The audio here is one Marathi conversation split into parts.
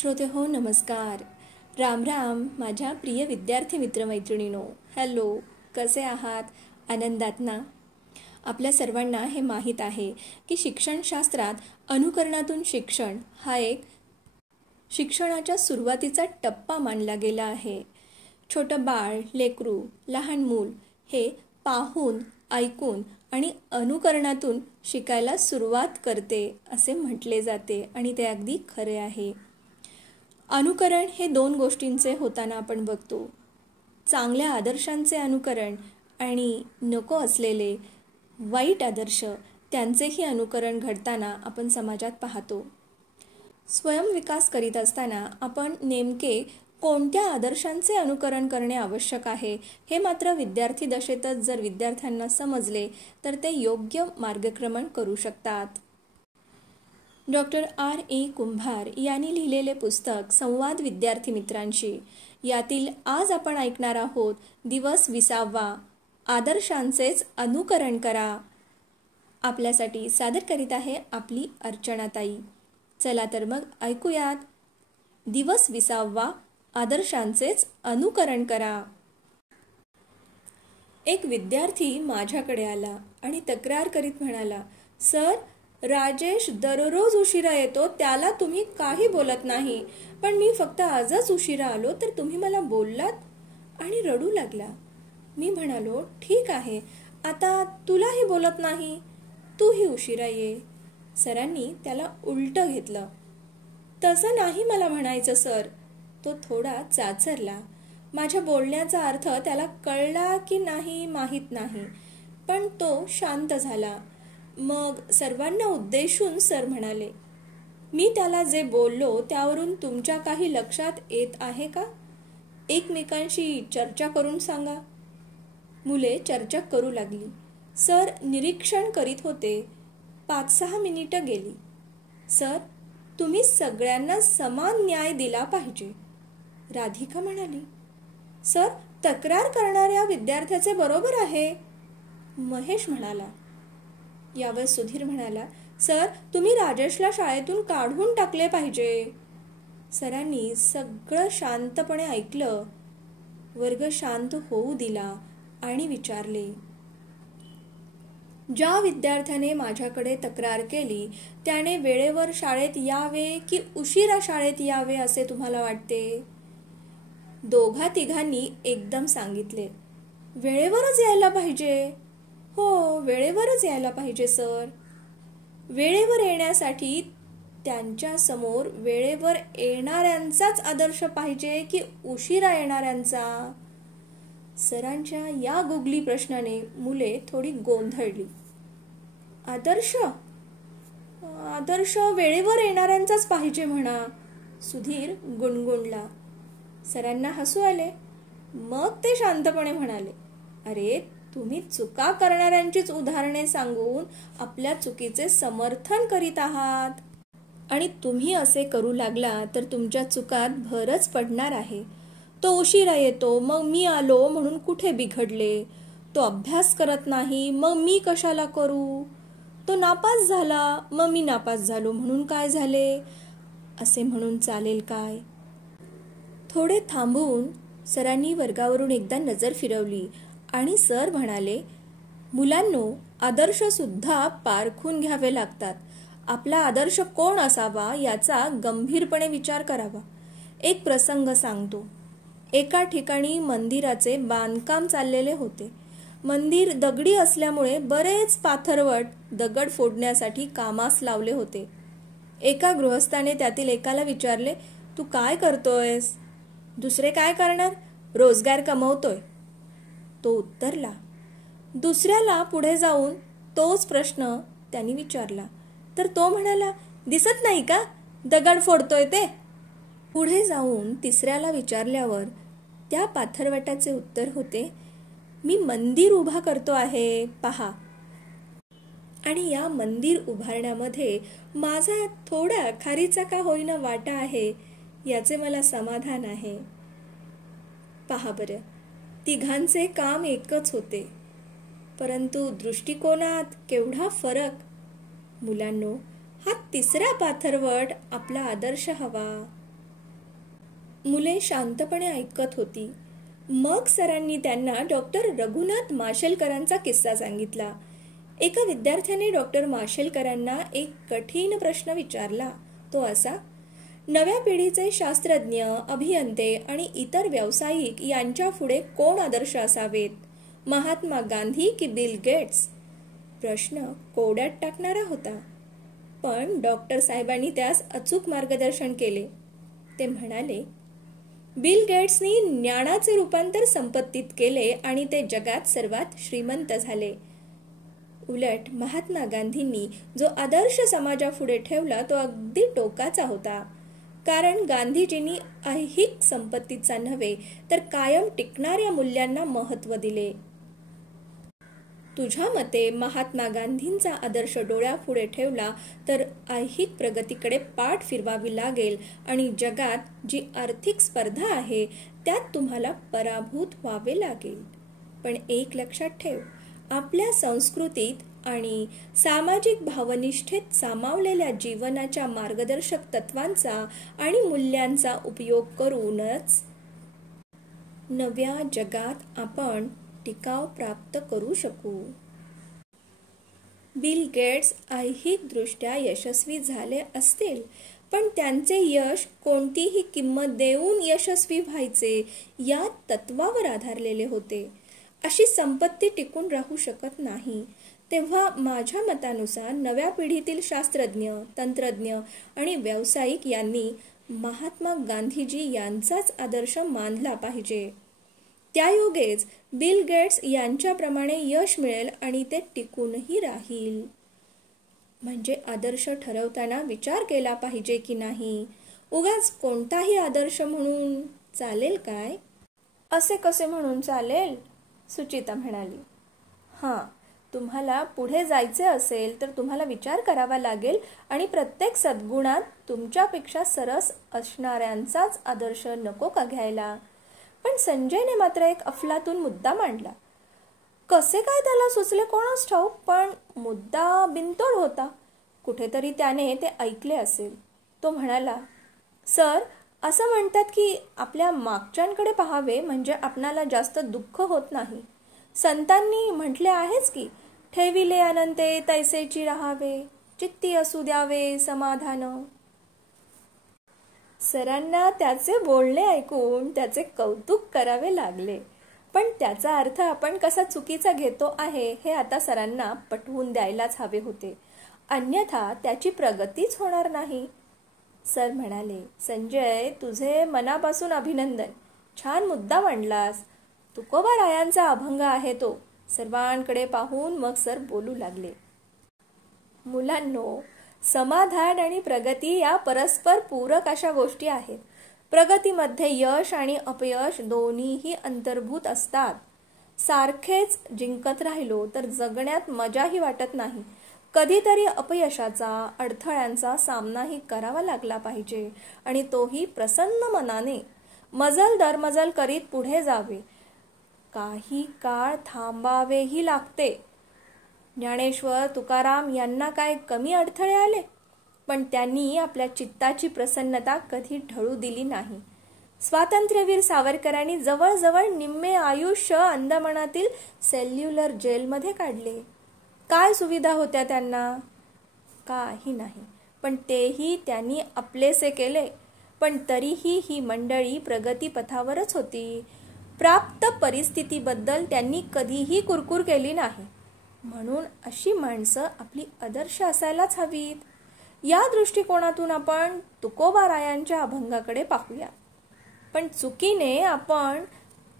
श्रोते हो नमस्कार. राम राम माझ्या प्रिय विद्यार्थी मित्रमैत्रिणींनो. हॅलो, कसे आहात? आनंदात ना? आपल्या सर्वांना हे माहीत आहे की शिक्षणशास्त्रात अनुकरणातून शिक्षण हा एक शिक्षणाच्या सुरुवातीचा टप्पा मानला गेला आहे. छोटं बाळ, लेकरू, लहान मूल हे पाहून, ऐकून आणि अनुकरणातून शिकायला सुरुवात करते असे म्हटले जाते आणि ते अगदी खरे आहे. अनुकरण हे दोन गोष्टींचे होताना आपण बघतो. चांगल्या आदर्शांचे अनुकरण आणि नको असलेले वाईट आदर्श त्यांचेही अनुकरण घडताना आपण समाजात पाहतो. स्वयंविकास करीत असताना आपण नेमके कोणत्या आदर्शांचे अनुकरण करणे आवश्यक आहे हे मात्र विद्यार्थी दशेतच जर विद्यार्थ्यांना समजले तर ते योग्य मार्गक्रमण करू शकतात. Doctor R.A. कुंभार यांनी लिहिलेले पुस्तक संवाद विद्यार्थी मित्रांशी यातील आज आपण ऐकणार आहोत दिवस 20वा आदर्शांचेच अनुकरण करा. आपल्यासाठी सादर करीत आहे आपली अर्चनाताई. चला तर मग ऐकूयात. दिवस 20वा आदर्शांचेच अनुकरण करा. एक विद्यार्थी माझ्याकडे आला आणि तक्रार करीत म्हणाला, सर, राजेश दररोज उशिरा येतो, त्याला तुम्ही काही बोलत नाही, पण मी फक्त आजच उशिरा आलो तर तुम्ही मला बोललात आणि रडू लागला. मी म्हणालो, ठीक आहे, आता तुलाही बोलत नाही, तूही उशिरा ये. सरांनी त्याला उलटं घेतलं. तसं नाही मला म्हणायचं सर. तो थोडा चाचरला. माझ्या बोलण्याचा अर्थ त्याला कळला की नाही माहीत नाही, पण तो शांत झाला. मग सर्वांना उद्देशून सर म्हणाले, मी त्याला जे बोललो त्यावरून तुमच्या काही लक्षात येत आहे का? एकमेकांशी चर्चा करून सांगा. मुले चर्चा करू लागली. सर निरीक्षण करीत होते. 5-6 मिनिटं गेली. सर, तुम्ही सगळ्यांना समान न्याय दिला पाहिजे. राधिका म्हणाली. सर, तक्रार करणाऱ्या विद्यार्थ्याचे बरोबर आहे. महेश म्हणाला. यावर सुधीर म्हणाला, सर, तुम्ही राजेशला शाळेतून काढून टाकले पाहिजे. सरांनी सगळं शांतपणे ऐकलं. वर्ग शांत होऊ दिला आणि विचारले, ज्या विद्यार्थ्याने माझ्याकडे तक्रार केली त्याने वेळेवर शाळेत यावे की उशिरा शाळेत यावे असे तुम्हाला वाटते? दोघा तिघांनी एकदम सांगितले, वेळेवरच यायला पाहिजे. हो, वेळेवरच यायला पाहिजे सर. वेळेवर येण्यासाठी त्यांच्या समोर वेळेवर येणाऱ्यांचाच आदर्श पाहिजे की उशिरा येणाऱ्यांचा? सरांच्या या गुगली प्रश्नाने मुले थोडी गोंधळली. आदर्श वेळेवर येणाऱ्यांचाच पाहिजे म्हणा, सुधीर गुणगुणला. सरांना हसू आले. मग ते शांतपणे म्हणाले, अरे, तुम्ही चुका करणाऱ्यांचीच उदाहरणे सांगून आपल्या चुकीचे समर्थन करीत आहात. आणि तुम्ही असे करू लागला तर तुमच्या चुकात भरच पडणार आहे. तो उशिरा येतो, मग मी आलो म्हणून कुठे बिघडले? तो अभ्यास करत नाही, मग मी कशाला करू? तो नापास झाला, मग मी नापास झालो म्हणून काय झाले? असे म्हणून चालेल काय? थोडे थांबून सरांनी वर्गावरून एकदा नजर फिरवली आणि सर म्हणाले, मुलांनो, आदर्श सुद्धा पारखून घ्यावे लागतात. आपला आदर्श कोण असावा याचा गंभीरपणे विचार करावा. एक प्रसंग सांगतो. एका ठिकाणी मंदिराचे बांधकाम चाललेले होते. मंदिर दगडी असल्यामुळे बरेच पाथरवट दगड फोडण्यासाठी कामास लावले होते. एका गृहस्थाने त्यातील एकाला विचारले, तू काय करतोयस? दुसरे काय करणार? रोजगार कमवतोय, तो उत्तरला. दुसऱ्याला पुढे जाऊन तोच प्रश्न त्यांनी विचारला तर तो म्हणाला, दिसत नाही का दगड फोडतोय ते? पुढे जाऊन तिसऱ्याला विचारल्यावर त्या पाथरवटाचे उत्तर होते, मी मंदिर उभा करतो आहे, पहा. आणि या मंदिर उभारण्यामध्ये माझा थोडा खारीचा का होईना वाटा आहे, याचे मला समाधान आहे. पहा बरं, तिघांचे काम एकच होते, परंतु दृष्टिकोनात केवढा फरक. मुलांनो, हा तिसरा पाथरवट आपला आदर्श हवा. मुले शांतपणे ऐकत होती. मग सरांनी त्यांना डॉक्टर रघुनाथ माशेलकरांचा किस्सा सांगितला. एका विद्यार्थ्याने डॉक्टर माशेलकरांना एक कठीण प्रश्न विचारला. तो असा: नव्या पिढीचे शास्त्रज्ञ, अभियंते आणि इतर व्यावसायिक यांच्या पुढे कोण आदर्श असावेत, महात्मा गांधी की बिल गेट्स? प्रश्न कोड्यात टाकणारा होता, पण डॉक्टर साहेबांनी त्यास अचूक मार्गदर्शन केले. ते म्हणाले, बिल गेट्सनी ज्ञानाचे रूपांतर संपत्तीत केले आणि ते जगात सर्वात श्रीमंत झाले. उलट महात्मा गांधींनी जो आदर्श समाजापुढे ठेवला तो अगदी टोकाचा होता. कारण गांधीजींनी ऐहिक संपत्तीचा नव्हे तर कायम टिकणाऱ्या मूल्यांना महत्त्व दिले. तुझ्या मते महात्मा गांधींचा आदर्श डोळ्यापुढे ठेवला तर ऐहिक प्रगतीकडे पाठ फिरवावी लागेल आणि जगात जी आर्थिक स्पर्धा आहे त्यात तुम्हाला पराभूत व्हावे लागेल. पण एक लक्षात ठेव, आपल्या संस्कृतीत आणि सामाजिक भावनिष्ठेत सामावलेल्या जीवनाच्या मार्गदर्शक तत्वांचा आणि मूल्यांचा उपयोग करूनच नव्या जगात आपण टिकाव प्राप्त करू शकू. बिल गेट्स ऐहिकदृष्ट्या यशस्वी झाले असतील, पण त्यांचे यश कोणतीही किंमत देऊन यशस्वी व्हायचे या तत्वावर आधारलेले होते. अशी संपत्ती टिकून राहू शकत नाही. तेव्हा माझ्या मतानुसार नव्या पिढीतील शास्त्रज्ञ, तंत्रज्ञ आणि व्यावसायिक यांनी महात्मा गांधीजी यांचाच आदर्श मानला पाहिजे. त्यायोगेच बिल गेट्स यांच्याप्रमाणे यश मिळेल आणि ते टिकूनही राहील. म्हणजे आदर्श ठरवताना विचार केला पाहिजे की नाही, उगाच कोणताही आदर्श म्हणून चालेल काय? असे कसे म्हणून चालेल? सुचिता म्हणाली. तुम्हाला पुढे जायचे असेल तर तुम्हाला विचार करावा लागेल आणि प्रत्येक सद्गुणात तुमच्यापेक्षा सरस असणाऱ्यांचाच आदर्श नको का घ्यायला? पण संजयने मात्र एक अफलातून मुद्दा मांडला. कसे काय त्याला सुचले कोणास ठाऊक, पण मुद्दा बिनतोड होता. कुठेतरी त्याने ते ऐकले असेल. तो म्हणाला, सर, असं म्हणतात की आपल्या मागच्यांकडे पाहावे म्हणजे आपणाला जास्त दुःख होत नाही. संतांनी म्हटले आहेच की, ठेविले अनंते तैसेची राहावे, चित्ती असू द्यावे समाधान. सरांना त्याचे बोलणे ऐकून त्याचे कौतुक करावे लागले. पण त्याचा अर्थ आपण कसा चुकीचा घेतो आहे हे आता सरांना पटवून द्यायलाच हवे होते, अन्यथा त्याची प्रगतीच होणार नाही. सर म्हणाले, संजय, तुझे मनापासून अभिनंदन. छान मुद्दा मांडलास. तुकोबारायांचा अभंग आहे तो. सर्वांकडे पाहून मग सर बोलू लागले. मुलांनो, समाधान आणि प्रगती या परस्पर पूरक अशा गोष्टी आहेत. प्रगतीमध्ये यश आणि अपयश दोन्हीही अंतर्भूत असतात. सारखेच जिंकत राहिलो तर जगण्यात मजाही वाटत नाही. कधीतरी अपयशाचा, अडथळ्यांचा सामनाही करावा लागला पाहिजे आणि तोही प्रसन्न मनाने, मजल दरमजल करीत पुढे जावे. काही काळ थांबावेही लागते. ज्ञानेश्वर तुकाराम यांना काय कमी अडथळे आले, पण त्यांनी आपल्या चित्ताची प्रसन्नता कधी ढळू दिली नाही. स्वातंत्र्यवीर सावरकरांनी जवळजवळ निम्मे आयुष्य अंदमानातील सेल्युलर जेलमध्ये काढले. काय सुविधा होत्या त्यांना? काही नाही. पण तेही त्यांनी आपलेसे केले. पण तरीही ही मंडळी प्रगतीपथावरच होती. प्राप्त परिस्थितीबद्दल त्यांनी कधीही कुरकुर केली नाही. म्हणून अशी माणसं आपली आदर्श असायलाच हवीत. या दृष्टिकोनातून आपण तुकोबारायांच्या अभंगाकडे पाहूया. पण चुकीने आपण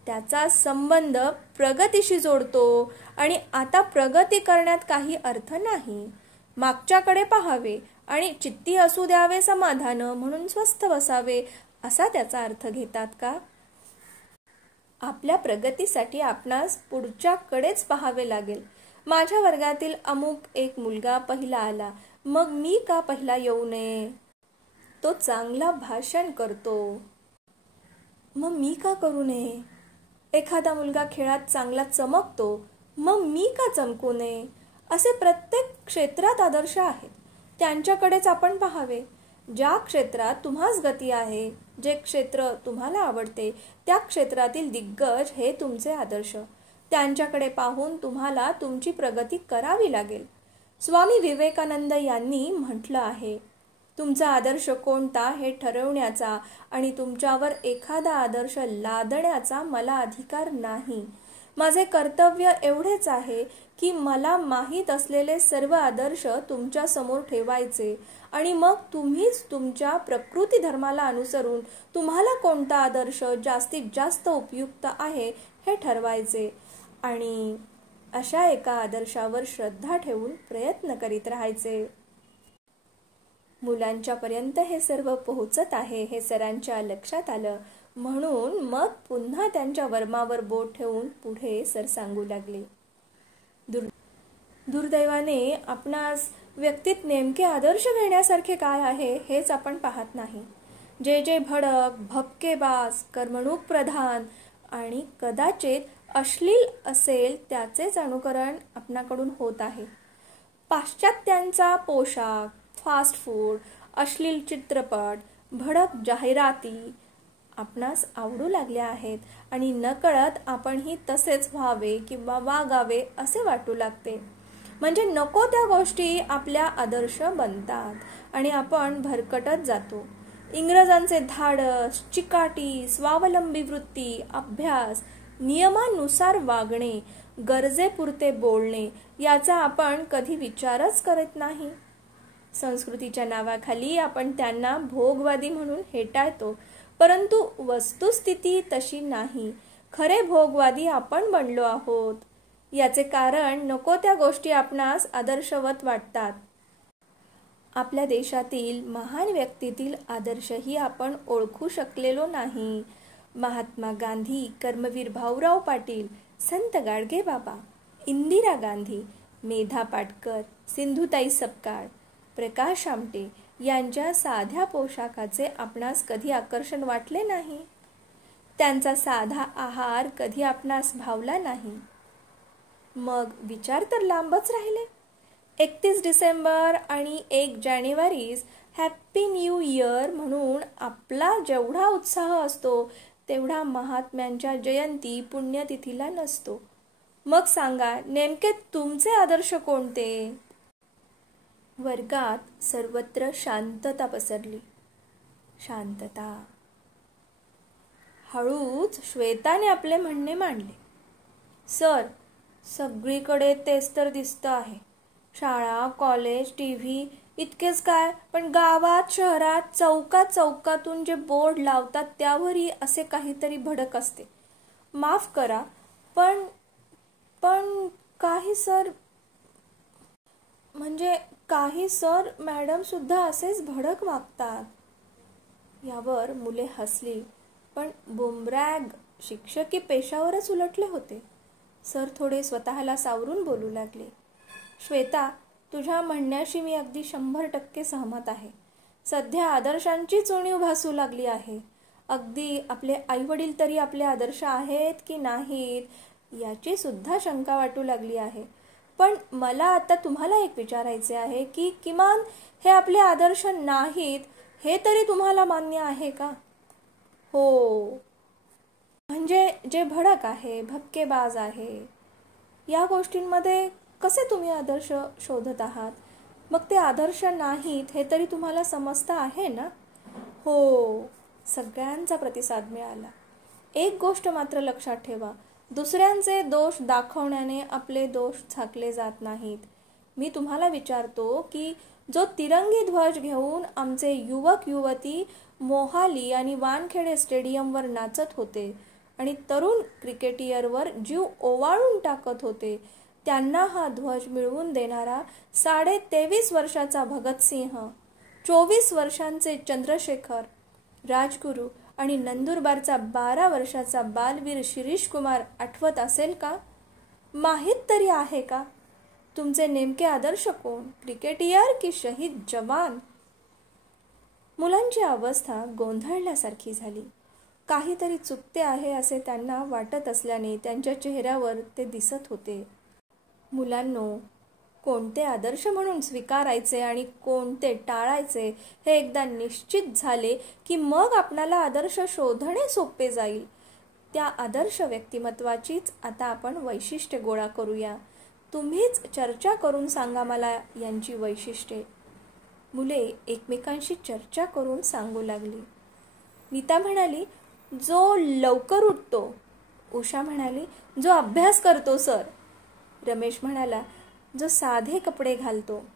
त्याचा संबंध प्रगतीशी जोडतो आणि आता प्रगती करण्यात काही अर्थ नाही, मागच्याकडे पाहावे आणि चित्ती असू द्यावे समाधान म्हणून स्वस्थ बसावे असा त्याचा अर्थ घेतात का? आपल्या प्रगतीसाठी आपणास पुढच्याकडेच पाहावे लागेल. माझ्या वर्गातील अमुक एक मुलगा पहिला आला, मग मी का पहिला येऊ नये? तो चांगला भाषण करतो, मग मी का करू नये? एखादा मुलगा खेळात चांगला चमकतो, मग मी का चमकू नये? असे प्रत्येक क्षेत्रात आदर्श आहेत, त्यांच्याकडेच आपण पाहावे. ज्या क्षेत्रात तुम्हास गती आहे, जे क्षेत्र तुम्हाला आवडते, त्या क्षेत्रातील दिग्गज हे तुमचे आदर्श. त्यांच्याकडे पाहून तुम्हाला तुमची प्रगती करावी लागेल. स्वामी विवेकानंद यांनी म्हटलं आहे, तुमचा आदर्श कोणता हे ठरवण्याचा आणि तुमच्यावर एखादा आदर्श लादण्याचा मला अधिकार नाही. माझे कर्तव्य एवढेच आहे की मला माहीत असलेले सर्व आदर्श तुमच्या समोर ठेवायचे आणि मग तुम्हीच तुमच्या प्रकृती धर्माला अनुसरून तुम्हाला कोणता आदर्श जास्तीत जास्त उपयुक्त आहे हे ठरवायचे आणि अशा एका आदर्शावर श्रद्धा ठेवून प्रयत्न करीत राहायचे. मुलांच्या पर्यंत हे सर्व पोहोचत आहे हे सरांच्या लक्षात आलं, म्हणून मग पुन्हा त्यांच्या वर्मावर बोट ठेवून पुढे सर सांगू लागले. दुर्दैवाने आपणास व्यक्तीत नेमके आदर्श घेण्यासारखे काय आहे हेच आपण पाहत नाही. जे जे भडक, भपकेबाज, कर्मणूक प्रधान आणि कदाचित अश्लील असेल त्याचेच अनुकरण आपणाकडून होत आहे. पाश्चात्यांचा पोशाख, फास्ट फूड, अश्लील चित्रपट, भडक जाहिराती आपणास आवडू लागल्या आहेत आणि नकळत आपणही तसेच व्हावे किंवा वागावे असे वाटू लागते. म्हणजे नको त्या गोष्टी आपल्या आदर्श बनतात आणि आपण भरकटत जातो. इंग्रजांचे धाडस, चिकाटी, स्वावलंबी वृत्ती, अभ्यास, नियमानुसार वागणे, गरजेपुरते बोलणे याचा आपण कधी विचारच करत नाही. संस्कृतीच्या नावाखाली आपण त्यांना भोगवादी म्हणून हेटाळतो, परंतु वस्तुस्थिती तशी नाही. खरे भोगवादी आपण बनलो आहोत. याचे कारण नको त्या गोष्टी आपणास आदर्शवत वाटतात. आपल्या देशातील महान व्यक्तीतील आदर्शही आपण ओळखू शकलेलो नाही. महात्मा गांधी, कर्मवीर भाऊराव पाटील, संत गाडगेबाबा, इंदिरा गांधी, मेधा पाटकर, सिंधुताई सपकाळ, प्रकाश आमटे यांच्या साध्या पोशाखाचे आपणास कधी आकर्षण वाटले नाही. त्यांचा साधा आहार कधी आपणास भावला नाही. मग विचार तर लांबच राहिले. 31 डिसेंबर आणि 1 जानेवारी हॅप्पी न्यू इयर म्हणून आपला जेवढा उत्साह असतो तेवढा महात्म्यांच्या जयंती पुण्यतिथीला नसतो. मग सांगा, नेमके तुमचे आदर्श कोणते? वर्गात सर्वत्र शांतता पसरली. शांतता. हळूच श्वेताने आपले म्हणणे मांडले. सर, सगळीकडे तेच तर दिसतं आहे. शाळा, कॉलेज, टीव्ही इतकेच काय, पण गावात, शहरात, चौकात चौकातून जे बोर्ड लावतात त्यावरही असे काहीतरी भडक असते. माफ करा, पण पण काही सर, म्हणजे काही सर मॅडम सुद्धा असेच भडक वागतात. यावर मुले हसली, पण बुमरॅग शिक्षकी पेशावरच उलटले होते. सर थोडे स्वतःला सावरून बोलू लागले. श्वेता, तुझ्या म्हणण्याशी मी अगदी 100% सहमत आहे. सध्या आदर्शांचीच उणीव भासू लागली आहे. अगदी आपले आईवडील तरी आपले आदर्श आहेत की नाहीत याची सुद्धा शंका वाटू लागली आहे. पण मला आता तुम्हाला एक विचारायचे आहे की किमान हे आपले आदर्श नाहीत हे तरी तुम्हाला मान्य आहे का? हो, म्हणजे जे भडक आहे, भपकेबाज आहे, या गोष्टींमध्ये कसे तुम्ही आदर्श शोधत आहात? मग ते आदर्श नाहीत हे तरी तुम्हाला समजतं आहे ना? हो, सगळ्यांचा प्रतिसाद मिळाला. एक गोष्ट मात्र लक्षात ठेवा, दुसऱ्यांचे दोष दाखवण्याने आपले दोष झाकले जात नाहीत. मी तुम्हाला विचारतो की जो तिरंगी ध्वज घेऊन आमचे युवक युवती मोहाली आणि वानखेडे स्टेडियमवर नाचत होते आणि तरुण क्रिकेटियरवर जीव ओवाळून टाकत होते, त्यांना हा ध्वज मिळवून देणारा 23.5 वर्षाचा भगतसिंह, 24 वर्षांचे चंद्रशेखर, राजगुरू आणि नंदुरबारचा 12 वर्षाचा बालवीर शिरीष कुमार आठवत असेल का? माहीत तरी आहे का? तुमचे नेमके आदर्श कोण, क्रिकेटियर की शहीद जवान? मुलांची अवस्था गोंधळल्यासारखी झाली. काहीतरी चुकते आहे असे त्यांना वाटत असल्याने त्यांच्या चेहऱ्यावर ते दिसत होते. मुलांनो, कोणते आदर्श म्हणून स्वीकारायचे आणि कोणते टाळायचे हे एकदा निश्चित झाले की मग आपणाला आदर्श शोधणे सोपे जाईल. त्या आदर्श व्यक्तिमत्वाचीच आता आपण वैशिष्ट्ये गोळा करूया. तुम्हीच चर्चा करून सांगा मला यांची वैशिष्ट्ये. मुले एकमेकांशी चर्चा करून सांगू लागली. नीता म्हणाली, जो लवकर उठतो. उषा म्हणाली, जो अभ्यास करतो सर. रमेश म्हणाला, जो साधे कपडे घालतो.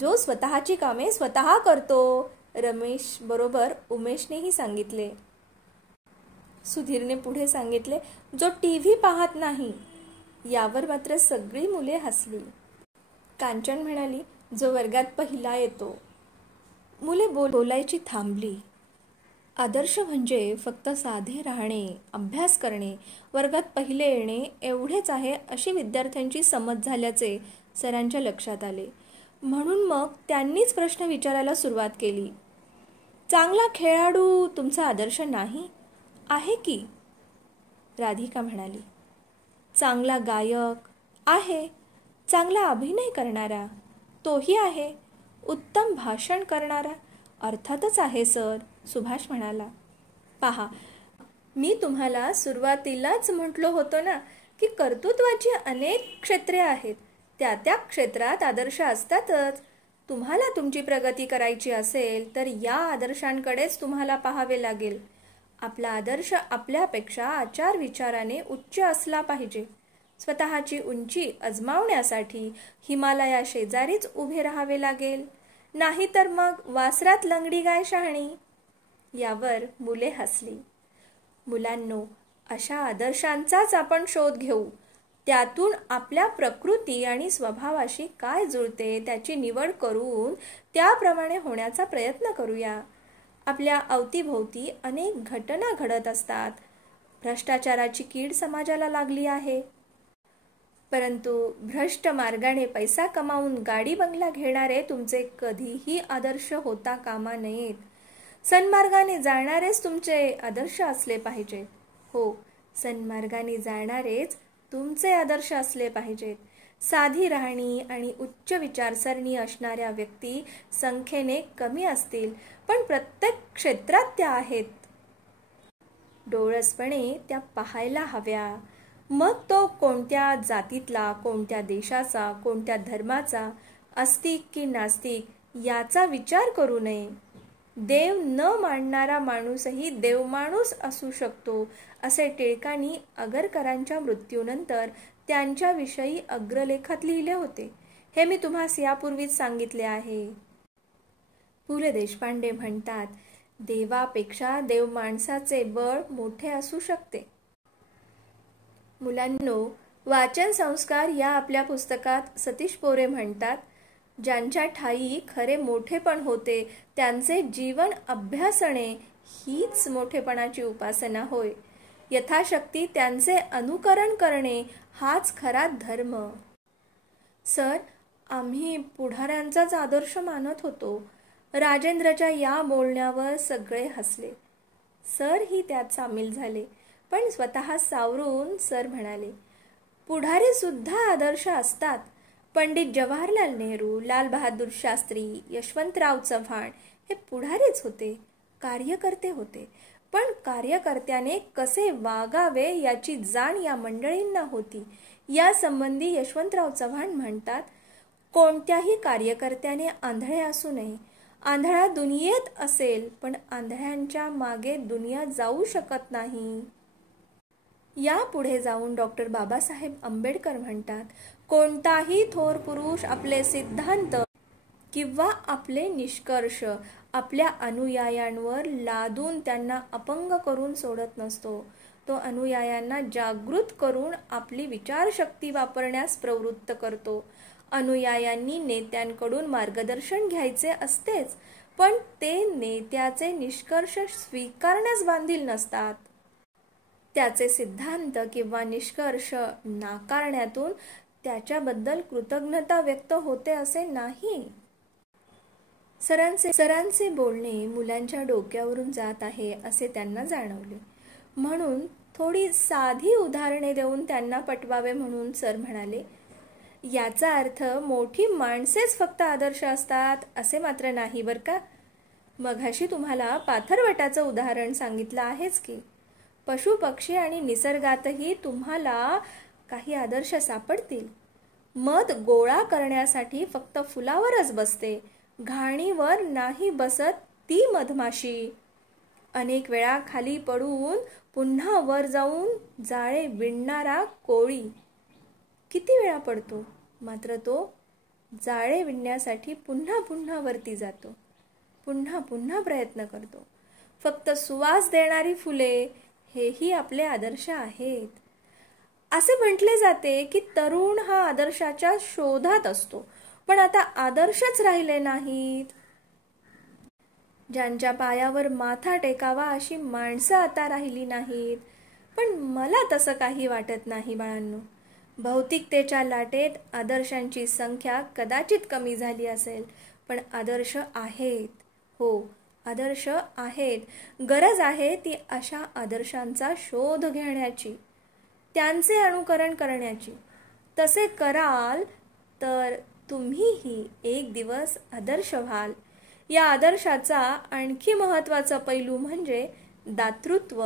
जो स्वतःची कामे स्वतः करतो. रमेश बरोबर उमेशनेही सांगितले. सुधीरने पुढे सांगितले, जो टीव्ही पाहत नाही. यावर मात्र सगळी मुले हसली. कांचन म्हणाली, जो वर्गात पहिला येतो. मुले बोलायची थांबली. आदर्श म्हणजे फक्त साधे राहणे, अभ्यास करणे, वर्गात पहिले येणे एवढेच आहे अशी विद्यार्थ्यांची समज झाल्याचे सरांच्या लक्षात आले. म्हणून मग त्यांनीच प्रश्न विचारायला सुरुवात केली. चांगला खेळाडू तुमचा आदर्श नाही? आहे की? राधिका म्हणाली. चांगला गायक आहे. चांगला अभिनय करणारा तोही आहे. उत्तम भाषण करणारा अर्थातच आहे सर. सुभाष म्हणाला. पहा, मी तुम्हाला सुरुवातीलाच म्हटलो होतो ना की कर्तृत्वाची अनेक क्षेत्रे आहेत. त्या त्या क्षेत्रात आदर्श असतातच. तुम्हाला तुमची प्रगती करायची असेल तर या आदर्शांकडेच तुम्हाला पाहावे लागेल. आपला आदर्श आपल्यापेक्षा आचार विचाराने उच्च असला पाहिजे. स्वतःची उंची अजमावण्यासाठी हिमालया शेजारीच उभे राहावे लागेल. नाहीतर मग वासरात लंगडी गाय शहाणी. यावर मुले हसली. मुलांनो, अशा आदर्शांचाच आपण शोध घेऊ. त्यातून आपल्या प्रकृती आणि स्वभावाशी काय जुळते त्याची निवड करून त्याप्रमाणे होण्याचा प्रयत्न करूया. आपल्या अवतीभोवती अनेक घटना घडत असतात. भ्रष्टाचाराची कीड समाजाला लागली आहे. परंतु भ्रष्ट मार्गाने पैसा कमावून गाडी बंगला घेणारे तुमचे कधीही आदर्श होता कामा नयेत. सन्मार्गाने जाणारेच तुमचे आदर्श असले पाहिजेत. हो, सन्मार्गाने जाणारेच तुमचे आदर्श असले पाहिजेत. साधी राहणी आणि उच्च विचारसरणी असणाऱ्या व्यक्ती संख्येने कमी असतील, पण प्रत्येक क्षेत्रात त्या आहेत. डोळसपणे त्या पाहायला हव्या. मग तो कोणत्या जातीतला, कोणत्या देशाचा, कोणत्या धर्माचा, आस्तिक की नास्तिक याचा विचार करू नये. देव न मानणारा माणूसही देवमाणूस असू शकतो असे टिळकांनी आगरकरांच्या मृत्यूनंतर त्यांच्याविषयी अग्रलेखात लिहिले होते. हे मी तुम्हास यापूर्वीच सांगितले आहे. पु ल देशपांडे म्हणतात, देवापेक्षा देव माणसाचे बळ मोठे असू शकते. मुलांनो, वाचन संस्कार या आपल्या पुस्तकात सतीश पोरे म्हणतात, ज्यांच्या ठाई खरे मोठेपण होते त्यांचे जीवन अभ्यासणे हीच मोठेपणाची उपासना होय. यथाशक्ती त्यांचे अनुकरण करणे हाच खरा धर्म. सर, आम्ही पुढाऱ्यांचाच आदर्श मानत होतो. राजेंद्रच्या या बोलण्यावर सगळे हसले. सर ही त्यात सामील झाले. पण स्वतः सावरून सर म्हणाले, पुढारी सुद्धा आदर्श असतात. पंडित जवाहरलाल नेहरू, लाल बहादूर शास्त्री, यशवंतराव चव्हाण हे पुढारीच होते, कार्यकर्ते होते. पण कार्यकर्त्याने कसे वागावे याची जाण या मंडळींना होती. या संबंधी यशवंतराव चव्हाण म्हणतात, कोणत्याही कार्यकर्त्याने आंधळे असू नये. आंधळा दुनियेत असेल, पण आंधळ्यांच्या मागे दुनिया जाऊ शकत नाही. या पुढे जाऊन डॉक्टर बाबासाहेब आंबेडकर म्हणतात, कोणताही थोर पुरुष आपले सिद्धांत किंवा आपले निष्कर्ष आपल्या अनुयायांवर लादून त्यांना अपंग करून सोडत नसतो. तो अनुयायांना जागृत करून आपली विचारशक्ती वापरण्यास प्रवृत्त करतो. अनुयायांनी नेत्यांकडून मार्गदर्शन घ्यायचे असतेच, पण ते नेत्याचे निष्कर्ष स्वीकारण्यास बांधील नसतात. त्याचे सिद्धांत किंवा निष्कर्ष नाकारण्यातून त्याच्याबद्दल कृतज्ञता व्यक्त होते असे नाही. सरांचे बोलणे मुलांच्या डोक्यावरून जात आहे असे त्यांना जाणवले. म्हणून थोडी साधी उदाहरणे देऊन त्यांना पटवावे म्हणून सर म्हणाले, याचा अर्थ मोठी माणसेच फक्त आदर्श असतात असे मात्र नाही बरं का. मघाशी तुम्हाला पाथरवटाचं उदाहरण सांगितलं आहेच की. पशु पक्षी आणि निसर्गातही तुम्हाला काही आदर्श सापडतील. मध गोळा करण्यासाठी फक्त फुलावरच बसते, घाणीवर नाही बसत ती मधमाशी. अनेक वेळा खाली पडून पुन्हा वर जाऊन जाळे विणणारा कोळी किती वेळा पडतो, मात्र तो जाळे विणण्यासाठी पुन्हा पुन्हा वरती जातो, पुन्हा पुन्हा प्रयत्न करतो. फक्त सुवास देणारी फुले हेही आपले आदर्श आहेत. असे म्हटले जाते की तरुण हा आदर्शाच्या शोधात असतो, पण आता आदर्शच राहिले नाहीत. ज्यांच्या पायावर माथा टेकावा अशी माणसं आता राहिली नाहीत. पण मला तसं काही वाटत नाही बाळांनो. भौतिकतेच्या लाटेत आदर्शांची संख्या कदाचित कमी झाली असेल, पण आदर्श आहेत. हो, आदर्श आहेत. गरज आहे ती अशा आदर्शांचा शोध घेण्याची, त्यांचे अनुकरण करण्याची. तसे कराल तर तुम्हीही एक दिवस आदर्श व्हाल. या आदर्शाचा आणखी महत्त्वाचा पैलू म्हणजे दातृत्व.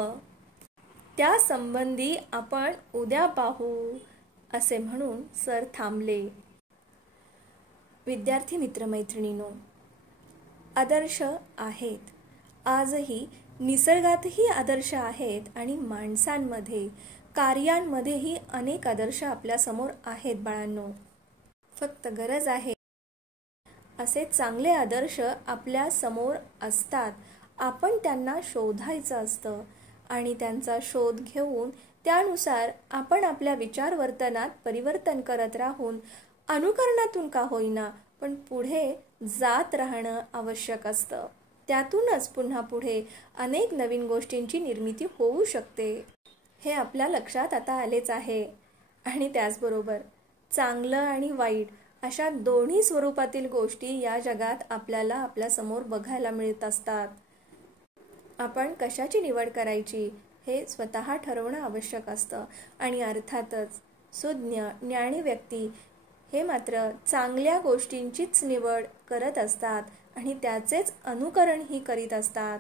त्या संबंधी आपण उद्या पाहू असे म्हणून सर थांबले. विद्यार्थी मित्रमैत्रिणींनो, आदर्श आहेत. आजही निसर्गातही आदर्श आहेत आणि माणसांमध्ये, कार्यांमध्येही अनेक आदर्श आपल्या समोर आहेत बाळांनो. फक्त गरज आहे असे चांगले आदर्श आपल्या समोर असतात. आपण त्यांना शोधायचं असतं आणि त्यांचा शोध घेऊन त्यानुसार आपण आपल्या विचार वर्तनात परिवर्तन करत राहून अनुकरणातून का होईना पण पुढे जात राहणं आवश्यक असतं. त्यातूनच पुन्हा पुढे अनेक नवीन गोष्टींची निर्मिती होऊ शकते. हे आपल्या लक्षात आता आलेच आहे. आणि त्याचबरोबर चांगलं आणि वाईट अशा दोन्ही स्वरूपातील गोष्टी या जगात आपल्याला आपल्या समोर बघायला मिळत असतात. आपण कशाची निवड करायची हे स्वतः ठरवणं आवश्यक असतं. आणि अर्थातच सुज्ञ ज्ञानी व्यक्ती हे मात्र चांगल्या गोष्टींचीच निवड करत असतात आणि त्याचेच अनुकरणही करीत असतात.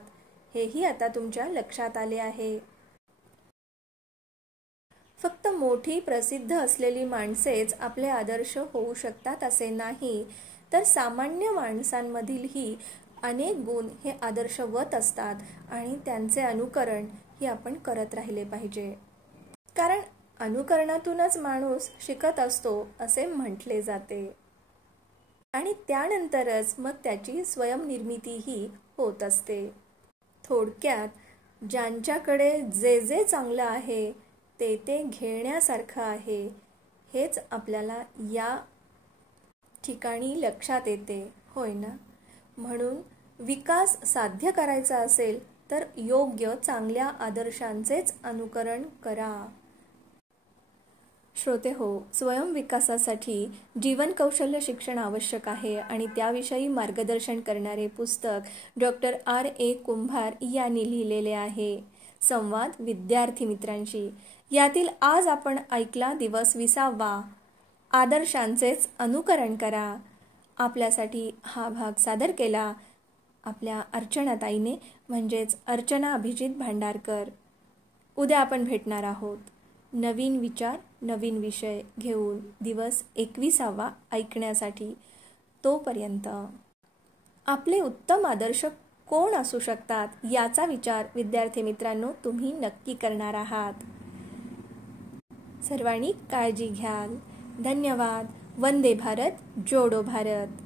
हेही आता तुमच्या लक्षात आले आहे. फक्त मोठी प्रसिद्ध असलेली माणसेच आपले आदर्श होऊ शकतात असे नाही, तर सामान्य माणसांमधीलही अनेक गुण हे आदर्शवत असतात आणि त्यांचे अनुकरण ही आपण करत राहिले पाहिजे. कारण अनुकरणातूनच माणूस शिकत असतो असे म्हटले जाते आणि त्यानंतरच मग त्याची स्वयंनिर्मितीही होत असते. थोडक्यात ज्यांच्याकडे जे जे चांगलं आहे ते ते घेण्यासारखं आहे हेच आपल्याला या ठिकाणी लक्षात येते, होय ना. म्हणून विकास साध्य करायचा असेल तर योग्य चांगल्या आदर्शांचेच अनुकरण करा. श्रोते हो, स्वयंविकासासाठी जीवन कौशल्य शिक्षण आवश्यक आहे आणि त्याविषयी मार्गदर्शन करणारे पुस्तक डॉक्टर R.A. कुंभार यांनी लिहिलेले आहे. संवाद विद्यार्थी मित्रांशी. यातील आज आपण ऐकला दिवस 20वा, आदर्शांचेच अनुकरण करा. आपल्यासाठी हा भाग सादर केला आपल्या अर्चनाताईने, म्हणजेच अर्चना अभिजित भांडारकर. उद्या आपण भेटणार आहोत नवीन विचार नवीन विषय घेऊन दिवस 21वा ऐकण्यासाठी. तोपर्यंत आपले उत्तम आदर्श कोण असू शकतात याचा विचार विद्यार्थी मित्रांनो तुम्ही नक्की करणार आहात. सर्वांनी काळजी घ्याल. धन्यवाद. वंदे भारत, जोडो भारत.